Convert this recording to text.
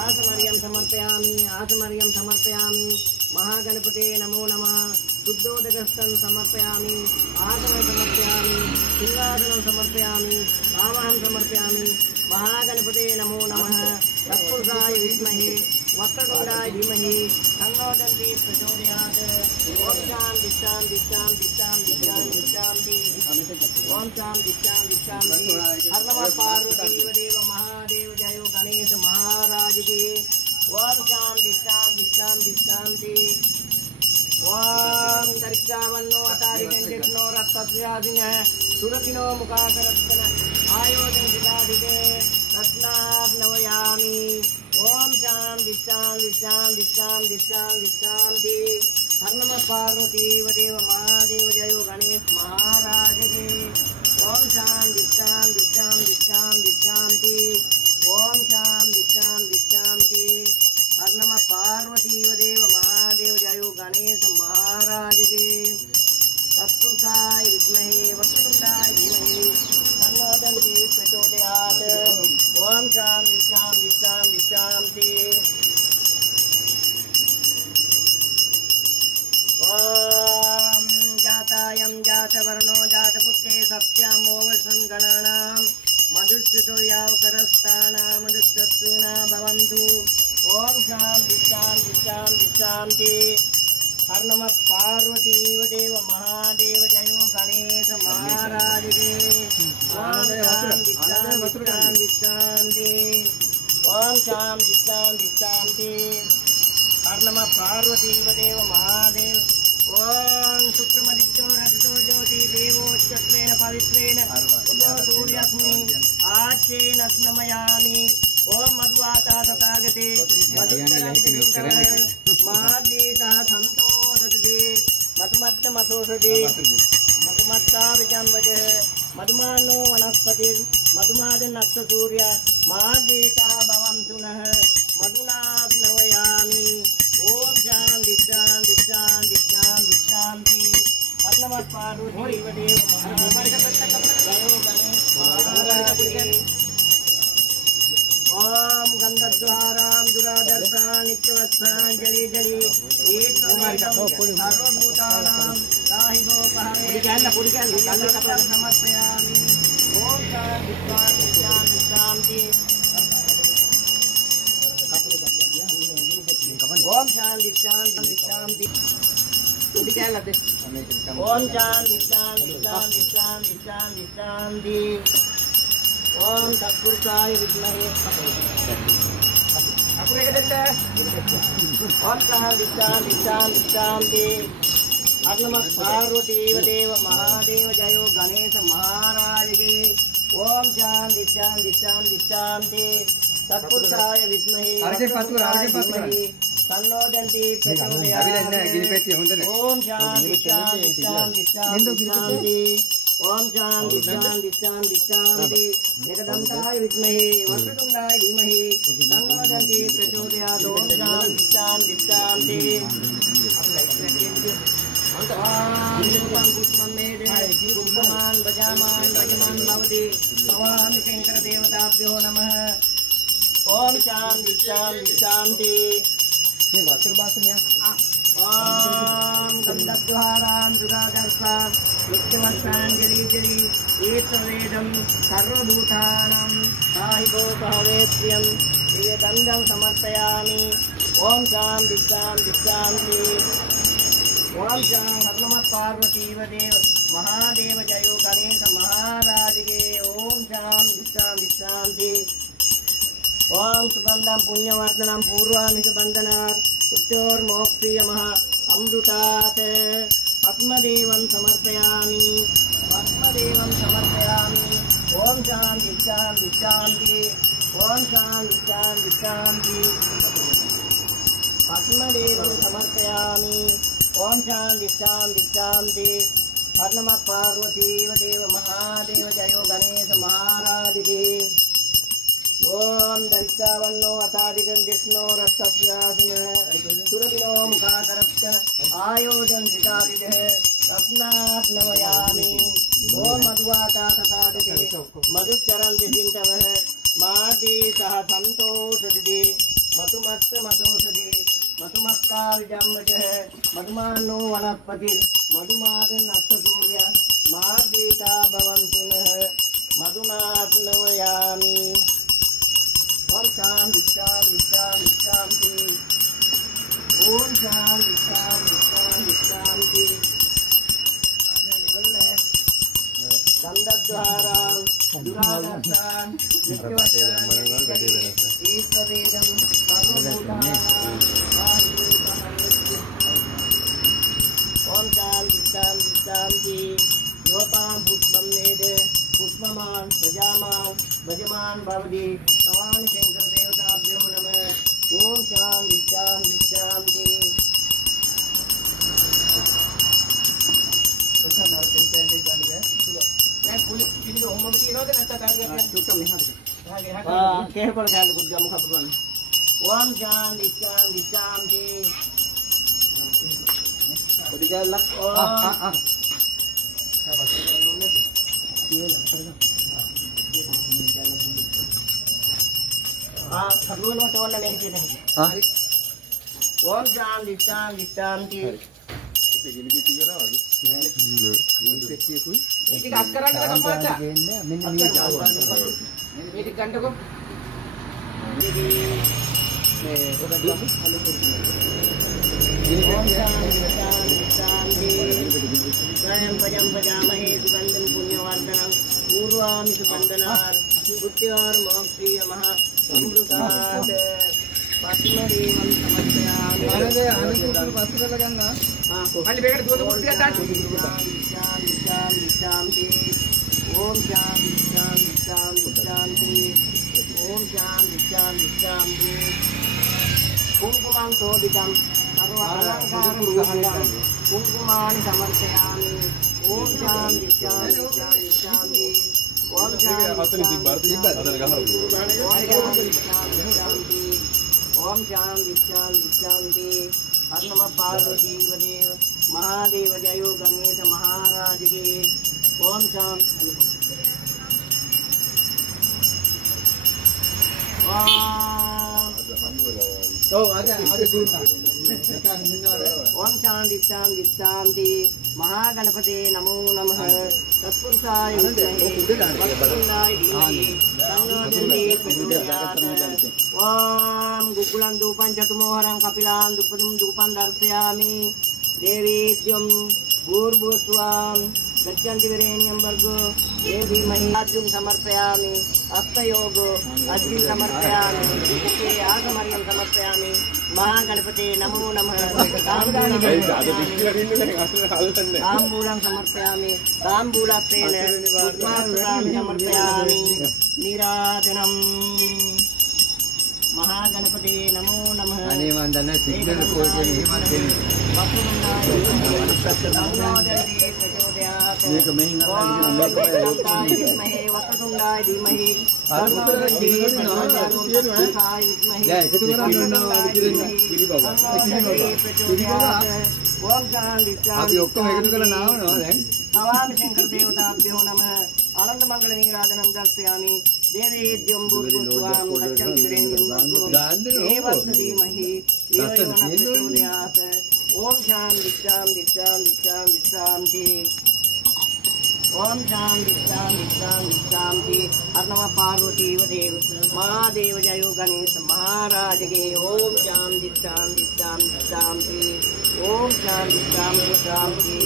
आसमर्यं समर्पयामि महागणपते नमो नमः शुद्धोदकस्थं समर्पयामि आसनं समर्पयामि सिंहासनं समर्पयामि वामनं समर्पयामि महागणपते नमो नमः तत्पुरुषाय विद्महे वक्रतुण्डाय धीमहि तन्नो दन्ति प्रचोदयात् ओम शांति शांति शांति शांति शांति शांति ओम शांति शांति शांति हर नमः पार्वती देव महादेव जयो गणेश महाराज की ओम शांति शांति शांति शांति ओम दर्शावन्नो अतारिकंजनो रत्तस्यासिनः सुरतिनो मुखाकरत्तन आयोजन सिद्धादिके रत्नात् नवयामि ओम शांति शांति शांति शांति शांति शांति हर नमः पार्वती देव महादेव जयो गणेश महाराज के ओम शांति शांति शांति शांति शांति ओम शांति शांति शांति हर नमः पार्वती देव महादेव जयो गणेश महाराज के तत्पुरुषाय विद्महे वक्रतुण्डाय धीमहि तन्नो दन्ति प्रचोदयात् ओम शांति शांति शांति शांति ओम जातायं जातवर्णो जातपुत्रे सत्यामोवशं गणानां मधुश्रुतो यावकरस्तानां मधुश्रुतूना भवन्तु ओम शांति शांति शांति शांति हर नमः पार्वती देव महादेव जयो गणेश महाराज के ओम शांति शांति शांति ओम शांति शांति शांति हर नमः पार्वती देव महादेव ओम शुक्रमदित्यो रजतो ज्योति देवो चक्रेण पवित्रेण उतो सूर्याग्नि आच्चेन स्नमयामि ओम मधुवाता तथागते महादीता संतोषदे मधुमत्त मथोषदे मधुमत्ता विजंबजे मधुमानो वनस्पति मधुमादन नक्ष सूर्य महादीता भवन्तु नः मधुनाथ नवयामि ओम शांति शांति शांति शांति शांति हर नमः पार्वती देव महाराज ओम गंधद्वारां दुरादर्शा नित्यवत्सांजलि जलि सर्वभूतानां साहिबो पहवे समर्पयामि ओम शांति शांति शांति शांति ओम शांति शांति शांति ओम शांति शांति शांति शांति शांति शांति ओम तत्पुरुषाय विद्महे ओम शांति शांति शांति शांति हर नमः पार्वती देव महादेव जयो गणेश महाराज की ओम शांति शांति शांति शांति तत्पुरुषाय विद्महे तन्नो दन्ति प्रचोदयात् ओम शांति शांति शांति शांति शांति ओम शांति शांति शांति शांति एकदंताय विद्महे वक्रतुण्डाय धीमहि तन्नो दन्ति प्रचोदयात् ओम शांति शांति शांति पुष्पमान भजामान भजमान भवति भगवान शंकर देवताभ्यो नमः ओम शांति शांति शांति ओम गंधद्वारां दुरादर्शा नित्यवत्सांजलि जलि एतवेदं सर्वभूतानां साहिबो भवे प्रियं दिव्यगन्धं समर्पयामि ओम शांति शांति शांति ओम शांति हर नमः पार्वती देव महादेव जयो गणेश महाराज के ओम शांति शांति शांति ओम सुगंधं पुण्यवर्धनं पूर्वामि सुबन्धनात् उत्तोर्मोक्षीयमः अमृतात् पद्मदेवं समर्पयामि ओम शांति शांति शांति ओम शांति शांति शांति पद्मदेवं समर्पयामि ओम शांति शांति शांति हर नमः पार्वती देव महादेव जयो गणेश महाराज की ओम दर्शावन्नो अतादिकं जिष्णो रत्तस्यासिनः सुरतिनो मुखाकरत्तन आयोजन सिद्धादिः रत्नात् नवयामि ओम मधुवाता तथागते मधुचरन्ति सिन्धवः मादी सह संतोषदि मतुमत्त मतोषदि मतुमत्ता विजम्बजः मधुमानो वनस्पति मधुमादन अक्षसूर्य मादीता भवन्तु नः मधुनात्नवयामि ओम शांति शांति शांति शांति ओम शांति शांति शांति शांति गंधद्वारां दुरादर्शां ईश्वरेदं ओम शांति शांति शांति योपां पुष्पं वेद पुष्पमान् प्रजामान् भजमान् भवति भवान् शङ्करदेवताभ्यो नमः ओम शांति शांति शांति ओम शांति शांति शांति ओम शांति शांति शांति स्वयं भजं भजामहे सुगन्धं पुण्यवर्धनं पूर्वामि सुबन्धनात् मृत्योर्मोक्षीयमः अमृतात् पद्मदेवं समर्पयामि ओम शांति शांति शांति शांति ओम शांति शांति शांति कुंकुमं शोभितं सर्वालङ्कारभूषितं कुंकुमानि समर्पयामि ओम शांति शांति शांति शांति ओम शांति ओम शांति शांति शांति हर नमः पार्वती देव महादेव जयो गणेश महाराज की ओम शांति ओम शांति शांति शांति महागणपते नमो नमः तत्पुरुषाय विद्महे वक्रतुण्डाय धीमहि तन्नो दन्ति प्रचोदयात् ओम गुकुलं धूपं चतुर्मोहरं कपिलां धूपं दर्शयामि देवीद्यं भूर्भुवस्वां गच्छन्ति विरेण्यं भर्गो देवीमहि अर्जुन समर्पयामि हस्तयोग अग्नि समर्पयामि आगमर्यं समर्पयामि महागणपते नमो नमः ताम्बूलं समर्पयामि ताम्बूलत्वेन पुष्पार्चनानि समर्पयामि नीराजनम् महागणपते नमो नमः वक्रतुण्डाय धीमहि ओम शांति भगवान शंकर देवताभ्यो नमः आनंद मंगल नीराजनं दर्शयामि देवेद्यं भूर्भुवस्वां गच्छन्ति विरेण्यं भर्गो देवस्यधीमहि धियो यो न प्रचोदयात् ओम शांति शांति शांति शांति शांति ओम शांति शांति शांति शांति हर नमः पार्वती देव महादेव जयो गणेश महाराज के ओम शांति शांति शांति शांति ओम शांति शांति शांति